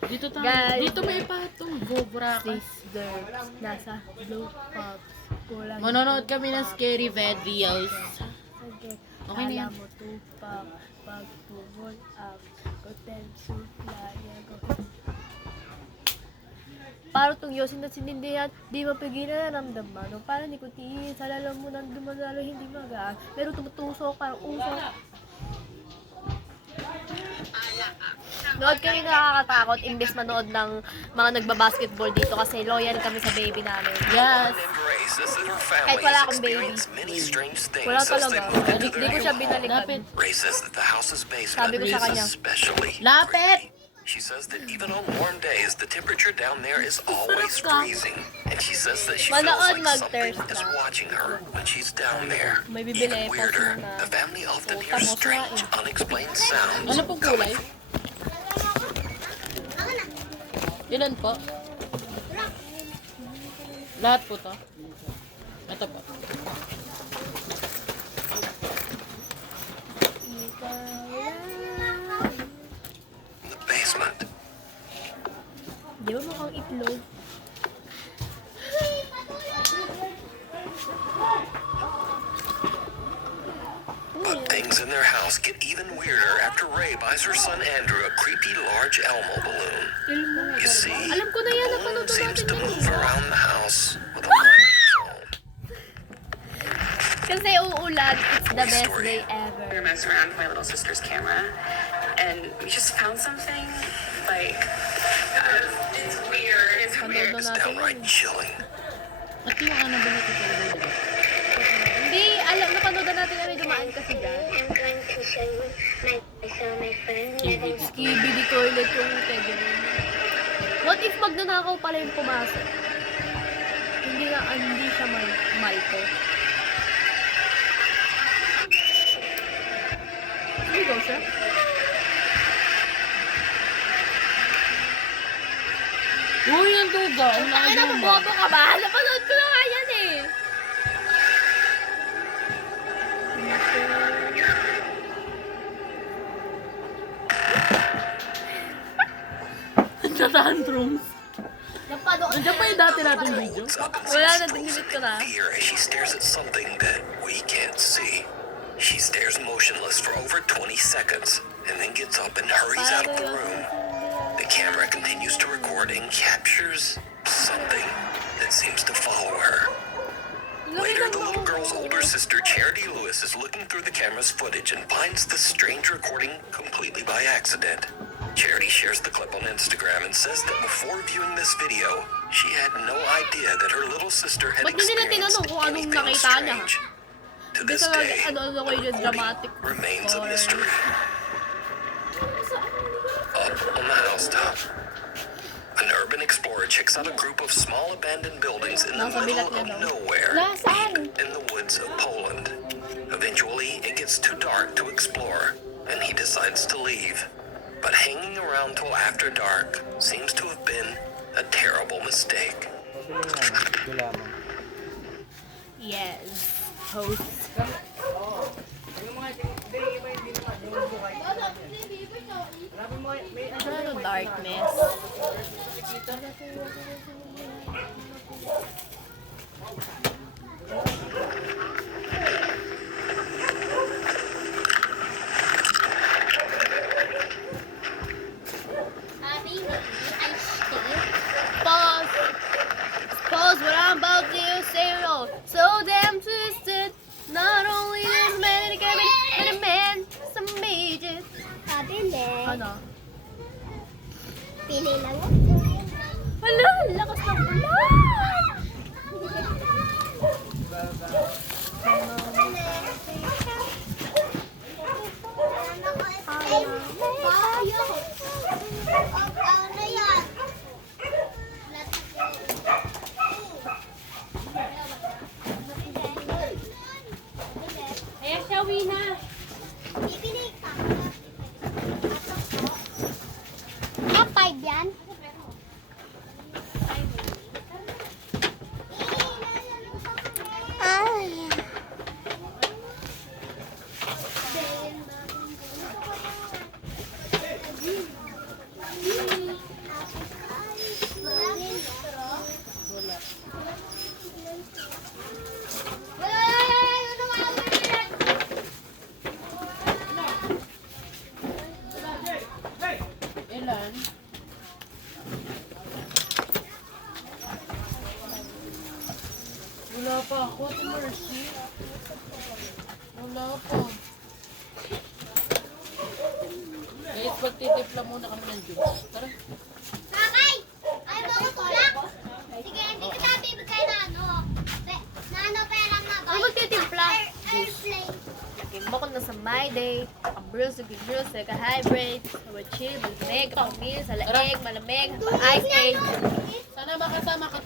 Dito tayo. Guys, Dito may patong. Go, Brakas. Sister, nasa Blue Pops. Kulang Manonood kami ng scary videos. Okay na yan. Alam mo, Tupac, pag pumol up, hotel, suplaya, go. Para itong yosin at sinindihan, di mapigilan na ramdaman. No? Para ni kutiin, sa lalaw mo nang dumadalo, hindi magaan. Pero tumutusok, parang usok. Nood kami nakakatakot, imbes manood ng mga nagbabasketball dito kasi loyal kami sa baby namin. Yes. Kahit wala akong baby. Wala talaga. Hindi ko siya binalikan. Lapit. Sabi ko sa kanya, Lapit! She says that even on warm days, the temperature down there is always freezing. And she says that she feels Manood, like something mag-thirst is na. watching her when she's down there. May bibili, Even weirder, pause muna. the family often Puta hears mo, strange, sirain. unexplained sounds Ano pong kulay? Ilan po? Lahat po to. Ito po. in the basement. di ba mukhang itlog? But things in their house get even weirder after Ray buys her son Andrew a creepy large Elmo balloon. You see, Alam ko na yan, the balloon napanood seems natin to yan move eh. around the house with a mind of its own. Kasi uulan, it's the best day We were ever. messing around with my little sister's camera, and we just found something like it's weird. It's weird. Panood It's na natin downright yun. chilling. At yung ano ba natin ito? Hindi, alam, napanood na natin na may dumaan kasi dyan. I'm going to show you my friend. Skibidi toilet yung Teddy. What if magnanakaw pala yung pumasok? Hindi siya malko. Hindi daw siya? Uy, ang duga. Ang Ay, nakaduma. napaboto ka ba? Napanood ko na nga yan eh. Tantrums. Napanood. Nandiyan pa yung dati natin video. Looks up and Wala seems na, frozen dinilit ko in na. fear as she stares at something that we can't see. She stares motionless for over 20 seconds and then gets up and hurries out of the room. The camera continues to record and captures something that seems to follow her. Later, the little girl's older sister, Charity Lewis, is looking through the camera's footage and finds the strange recording completely by accident. Charity shares the clip on Instagram and says that before viewing this video, she had no idea that her little sister had Ba't di nila experienced tinanong kung anong anything nakita niya? strange. To Hindi this ka day, ano ko the yung dramatic recording remains a or- mystery. Up on the housetop, an urban explorer checks out a group of small abandoned buildings in the Nasa middle bilat niya of daw. nowhere, Nasaan? deep in the woods of Poland. Eventually, it gets too dark to explore, and he decides to leave. But hanging around till after dark seems to have been a terrible mistake. Yes. Host. Ano darkness? Pause. Pause what I'm about to say. Oh, so damn twisted. Not only this man in the cabin, but a man, some major. Pabili. Ano? Pili lang. Hala, lakas ng ulan! Ano yan? Ayan siya, Wina. Bibili ka. Ah, 5 yan? Wala pa. Guys, magtitimpla muna kami ng juice. Tara. Sakay! Ay, mo ko tulak? Sige, hindi ko sabi bigay na ano. Na ano pera nga ba? Ano magtitimpla? Airplane. Laging mo ko na sa my day. Bruce, hybrid, sa chill, malamig, pang meal, sa laig, malamig, ice cream. Sana makasama ka